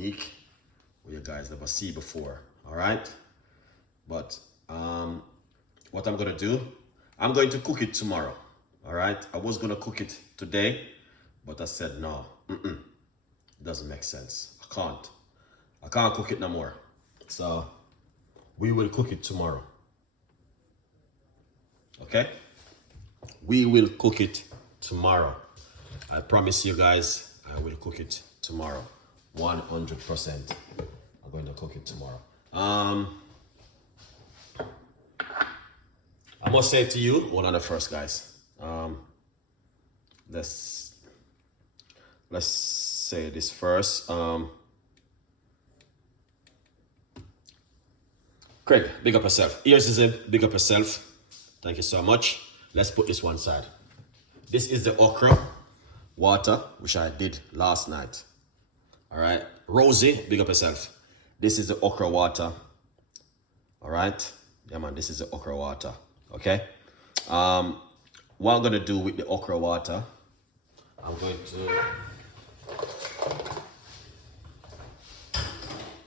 unique, what you guys never see before. All right, but what I'm gonna do, I'm going to cook it tomorrow. All right, I was gonna cook it today, but I said no. It doesn't make sense. I can't cook it no more. So we will cook it tomorrow. Okay, we will cook it tomorrow. I promise you guys, I will cook it tomorrow. 100%. I'm going to cook it tomorrow. I must say to you, hold on first, guys. Let's say this first. Craig, big up yourself. Here's is it. Big up yourself. Thank you so much. Let's put this one side. This is the okra water, which I did last night. All right, Rosie, big up yourself. This is the okra water. All right, yeah, man. This is the okra water. Okay. What I'm gonna do with the okra water, I'm going to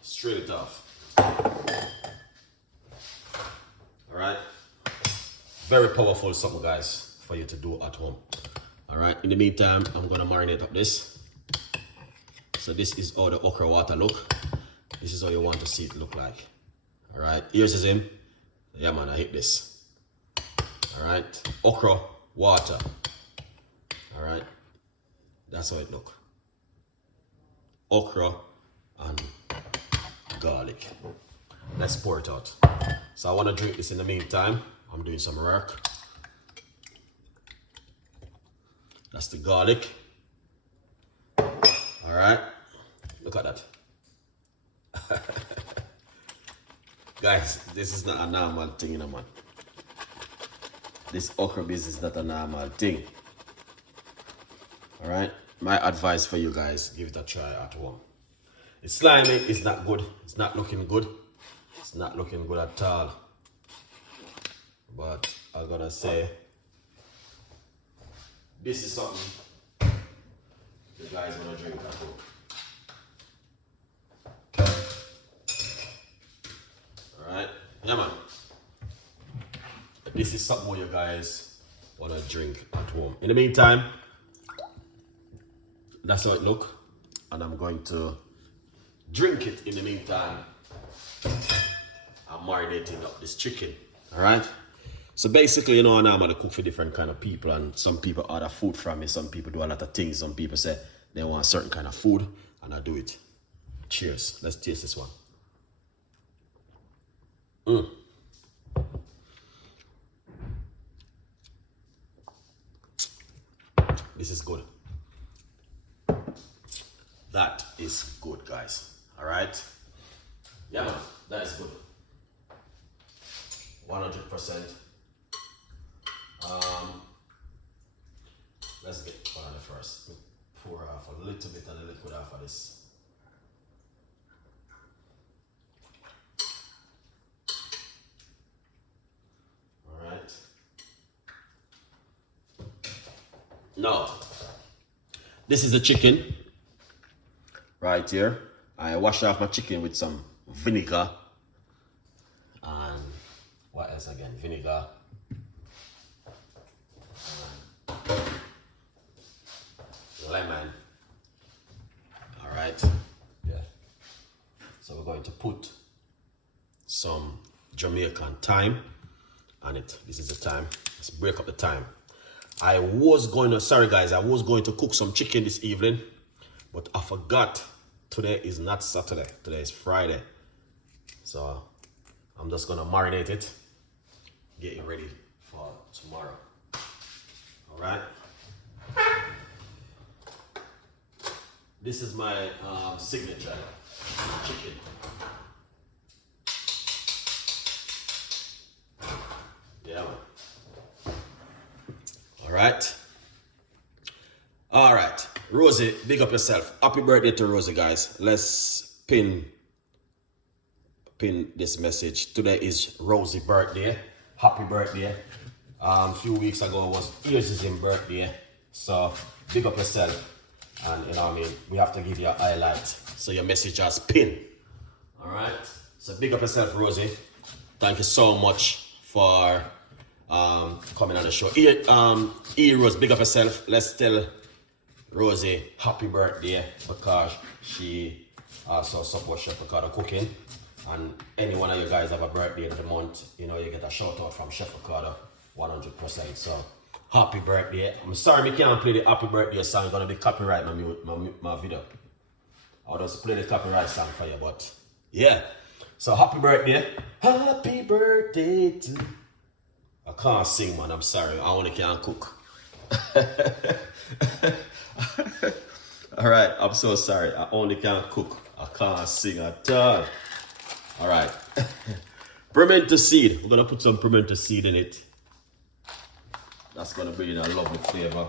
strain it off. All right. Very powerful something, guys, for you to do at home. All right. In the meantime, I'm gonna marinate up this. So this is how the okra water look. This is how you want to see it look like. All right. Here's his him. Yeah, man. I hit this. All right. Okra water. All right. That's how it look. Okra and garlic. Let's pour it out. So I want to drink this in the meantime. I'm doing some work. That's the garlic. All right. Look at that. Guys, this is not a normal thing, you know, man. This okra business is not a normal thing. All right. My advice for you guys, give it a try at home. It's slimy. It's not good. It's not looking good. It's not looking good at all. But I'm gonna say, this is something you guys wanna drink at home. Alright? Yeah, man. This is something you guys wanna drink at home. In the meantime, that's how it look. And I'm going to drink it in the meantime. I'm marinating up this chicken. Alright? So basically, you know, I'm gonna cook for different kind of people, and some people order food from me, some people do a lot of things, some people say they want a certain kind of food, and I do it. Cheers. Let's taste this one. This is good. That is good, guys. All right? Yeah, man. That is good. 100%. Let's get one on the first. Pour off a little bit of the liquid off of this. All right. Now, this is the chicken right here. I washed off my chicken with some vinegar and what else again? Vinegar. Lemon. All right. Yeah. So we're going to put some Jamaican thyme on it. This is the thyme. Let's break up the thyme. Sorry guys, I was going to cook some chicken this evening, but I forgot. Today is not Saturday. Today is Friday. So I'm just gonna marinate it, get it ready for tomorrow. All right. This is my signature chicken. Yeah. All right. All right. Rosie, big up yourself. Happy birthday to Rosie, guys. Let's pin this message. Today is Rosie's birthday. Happy birthday. A few weeks ago was Iris' birthday. So big up yourself. And you know what I mean, we have to give you a highlight So your message has pinned. All right. So big up yourself, Rosie. Thank you so much for coming on the show. Rose, big up yourself. Let's tell Rosie happy birthday because she also supports Chef Ricardo Cooking. And any one of you guys have a birthday in the month, you know, you get a shout out from Chef Ricardo 100%. So happy birthday. I'm sorry we can't play the happy birthday song. It's gonna be copyright my video. I'll just play the copyright song for you, but yeah. So happy birthday. Happy birthday to... I can't sing, man. I'm sorry. I only can cook. All right. I'm so sorry. I only can cook. I can't sing at all. All right. Pimento seed. We're going to put some pimento seed in it. That's going to bring in a lovely flavor.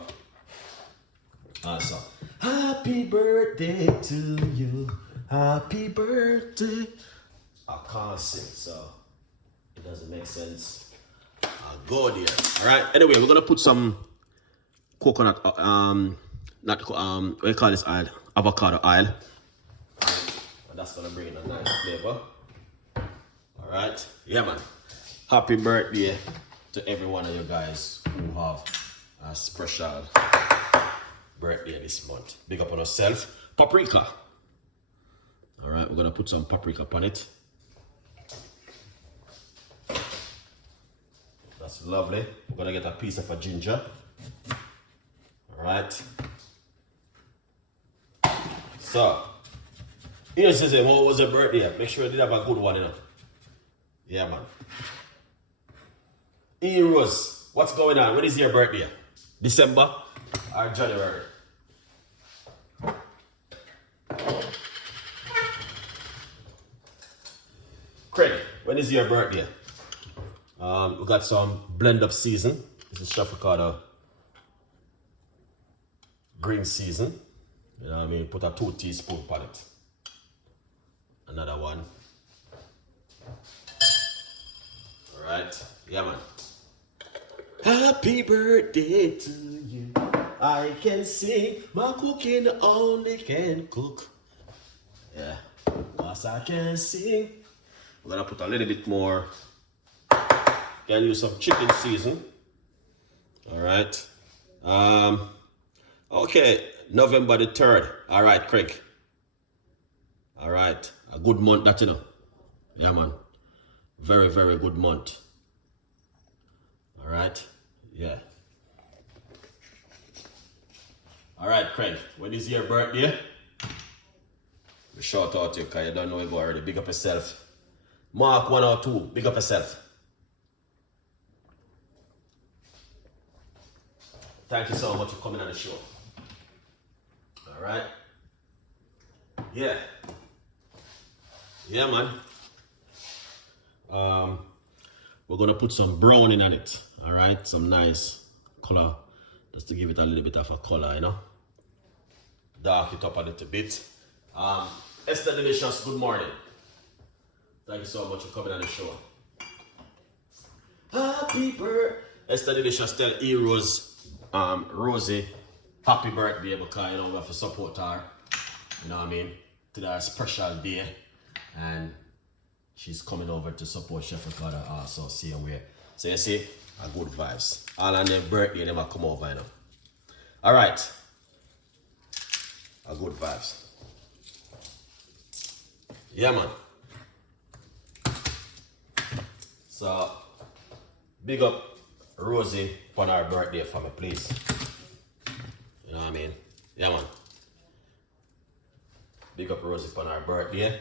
So, happy birthday to you. Happy birthday. I can't sing, so it doesn't make sense. I'll go there. All right. Anyway, we're gonna put some coconut, what do you call this oil? Avocado oil. And that's gonna bring in a nice flavor. All right. Yeah, man. Happy birthday to every one of you guys who have a special birthday this month. Big up on yourself. Paprika. All right. We're gonna put some paprika on it. That's lovely. We're gonna get a piece of a ginger. All right. So, here's his name. What was your birthday? Make sure you did have a good one, you know. Yeah, man. Rose, what's going on? When is your birthday? December or January? Craig, when is your birthday? We got some blend up season. This is Chef Ricardo green season. You know what I mean? Put a 2 teaspoons on it. Another one. All right. Yeah, man. Happy birthday to you. I can sing. My cooking only can cook. Yeah. Cause I can sing. We're gonna put a little bit more. Can use some chicken season. All right. Okay, November the 3rd. All right, Craig. All right, a good month that, you know. Yeah, man. Very, very good month. All right, yeah. All right, Craig, when is your birthday? We shout out to you because you don't know you go already. Big up yourself. Mark 1 or 2, big up yourself. Thank you so much for coming on the show. All right. Yeah. Yeah, man. We're gonna put some browning on it. All right, some nice color, just to give it a little bit of a color, you know. Dark it up a little bit. Esther Delicious, good morning. Thank you so much for coming on the show. Happy birthday. Esther Delicious tell Rose. Rosie, happy birthday because you know we have to support her. You know what I mean? Today is a special day, and she's coming over to support Chef Ricardo also. Same way. So you see, a good vibes. All on their birthday, they might come over, you know. All right, a good vibes. Yeah, man. So big up Rosie on her birthday for me, please. You know what I mean? Yeah, man. Big up Rosie on her birthday.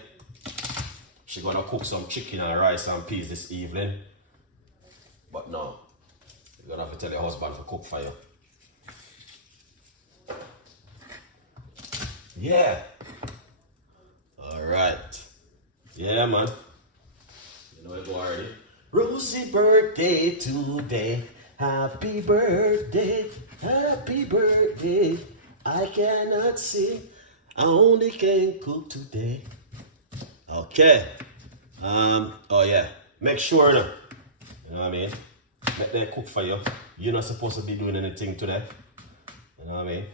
She gonna cook some chicken and rice and peas this evening. But no, you're gonna have to tell your husband to cook for you. Yeah. Alright. Yeah, man. You know you go already. Rosie birthday today. Happy birthday. Happy birthday. I cannot sing. I only can cook today. Okay. Oh yeah. Make sure, you know what I mean? Let them cook for you. You're not supposed to be doing anything today. You know what I mean?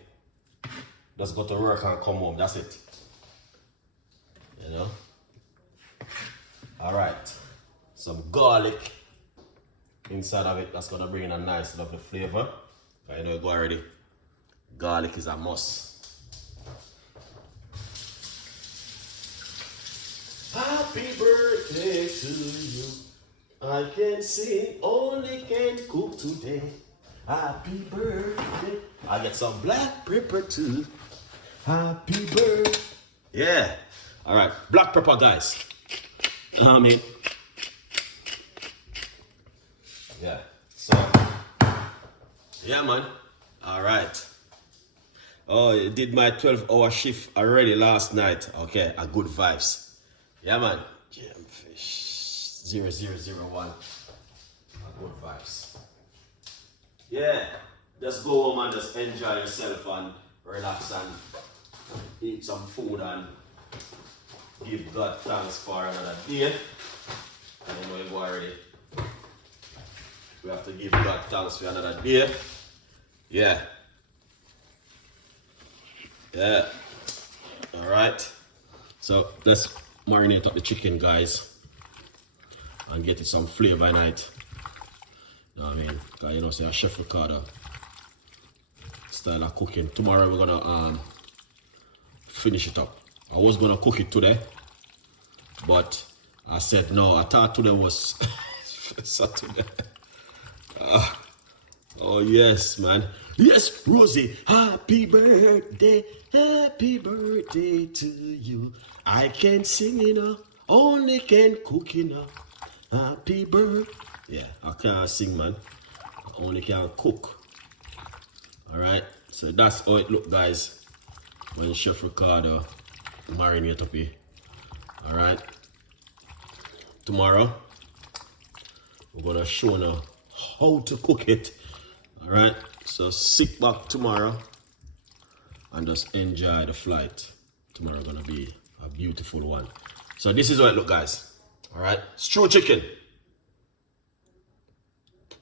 Just go to work and come home. That's it. some garlic inside of it. That's gonna bring in a nice lovely flavor. You know, go already. Garlic is a must. Happy birthday to you. I can sing, only can cook today. Happy birthday. I get some black pepper too. Happy birthday. Yeah. All right, black pepper, guys. Yeah. So, yeah, man. All right. Oh, I did my 12-hour shift already last night. Okay, a good vibes. Yeah, man. Jamfish 0001. A good vibes. Yeah. Just go home and just enjoy yourself and relax and eat some food and give God thanks for another day. I know you already. We have to give God thanks for another day. Yeah. Yeah. Alright. So let's marinate up the chicken, guys. And get it some flavor in it. You know what I mean? Because you know, say Chef Ricardo style of cooking. Tomorrow we're gonna finish it up. I was gonna cook it today, but I said no. I thought today was Saturday. Oh yes, man. Yes, Rosie. Happy birthday to you. I can sing enough, only can cook enough. Happy birthday. Yeah, I can't sing, man. I only can cook. All right. So that's how it look, guys. When Chef Ricardo marinate up here. All right. Tomorrow we're gonna show now how to cook it. All right. So sit back tomorrow and just enjoy the flight. Tomorrow gonna be a beautiful one. So this is how it look, guys. All right. Stew chicken.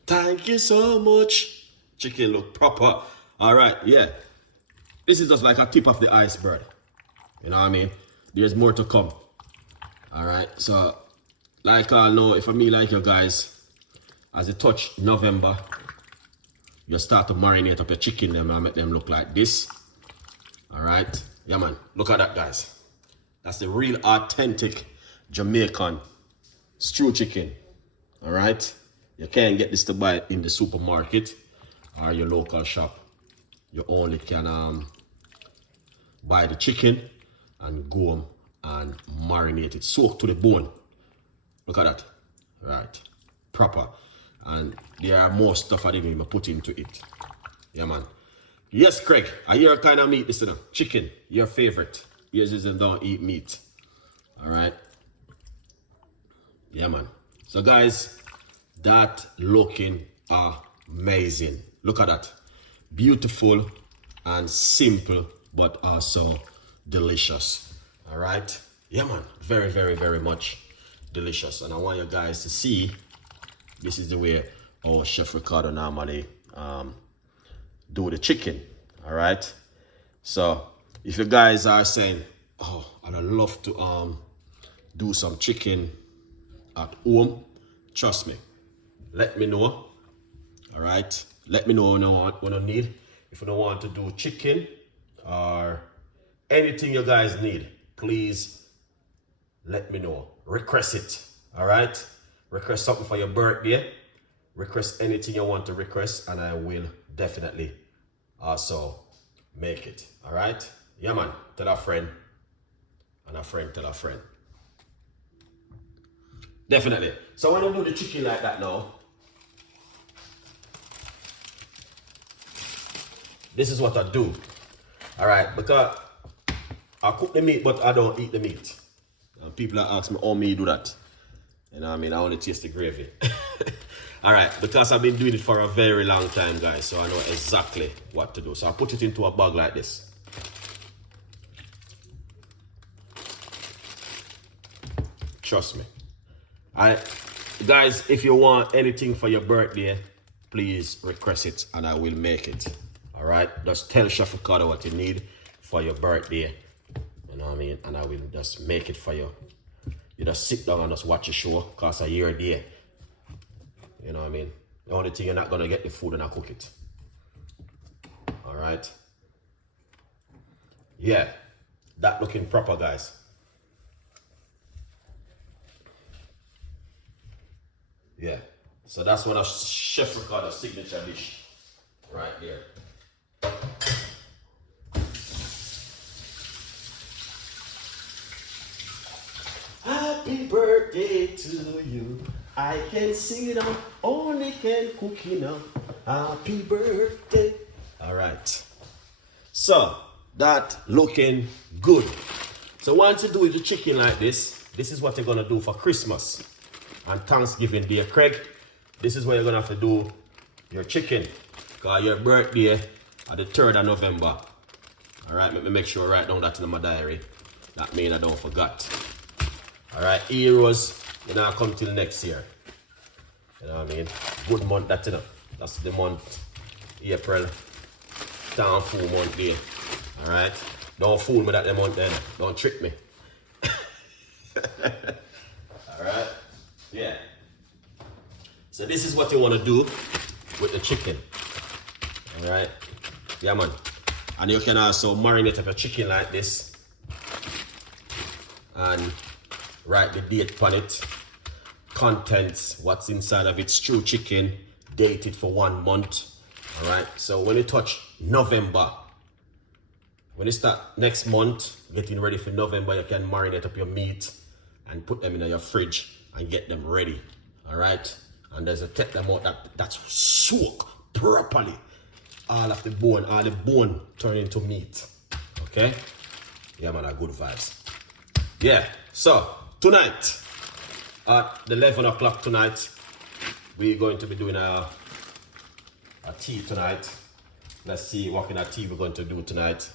Thank you so much. Chicken look proper. All right. Yeah. This is just like a tip of the iceberg. You know what I mean? There's more to come. All right. So, like I know, if I me like you guys, as it touch November, you start to marinate up your chicken them and make them look like this. All right. Yeah, man. Look at that, guys. That's the real authentic Jamaican stew chicken. All right. You can't get this to buy in the supermarket or your local shop. You only can buy the chicken and go home and marinate it, soak to the bone. Look at that. Right. Proper. And there are more stuff I didn't even put into it. Yeah, man. Yes, Craig. I hear kind of meat, listen. Chicken, your favorite. Yours isn't don't eat meat. All right. Yeah, man. So, guys, that looking amazing. Look at that. Beautiful and simple, but also delicious. All right. Yeah, man. Very, very, very much delicious. And I want you guys to see this is the way our Chef Ricardo normally do the chicken. All right. So if you guys are saying, oh, I'd love to do some chicken at home, trust me, let me know. All right. Let me know what you need. If you don't want to do chicken or anything you guys need, please let me know. Request it. All right. Request something for your birthday. Request anything you want to request, and I will definitely also make it. All right. Yeah, man. Tell a friend, and a friend tell a friend. Definitely. So when you do the chicken like that now, this is what I do. All right, because I cook the meat, but I don't eat the meat. And people ask me, how me do that? You know what I mean? I only taste the gravy. All right, because I've been doing it for a very long time, guys, so I know exactly what to do. So I put it into a bag like this. Trust me. Guys, if you want anything for your birthday, please request it and I will make it. All right, just tell Chef Ricardo what you need for your birthday. You know what I mean? And I will just make it for you. you just sit down and just watch a show because a year a day. You know what I mean? The only thing you're not gonna get the food and I cook it. All right. Yeah, that looking proper, guys. Yeah, so that's one of Chef Ricardo's signature dish right there. Happy birthday to you. I can sing it out, only can cook it now. Happy birthday. All right. So that looking good. So once you do the chicken like this is what you're gonna do for Christmas and Thanksgiving Day. Craig, this is what you're gonna have to do your chicken. Cause your birthday at the 3rd of November. All right, let me make sure I write down that in my diary. That means I don't forget. All right, heroes, you know, come till next year. You know what I mean? Good month, that, you know. That's the month, April. Town fool month there. All right? Don't fool me that the month then. Don't trick me. All right? Yeah. So this is what you want to do with the chicken. All right? Yeah, man. And you can also marinate up your chicken like this. And write the date on it, contents, what's inside of it, stew chicken, date it for 1 month. All right, so when you touch November, when you start next month, getting ready for November, you can marinate up your meat and put them in your fridge and get them ready. All right, and there's a take them out that's soak properly. All of the bone turn into meat. Okay, yeah, man, good vibes. Yeah, so tonight, at 11 o'clock tonight, we're going to be doing a tea tonight. Let's see what kind of tea we're going to do tonight.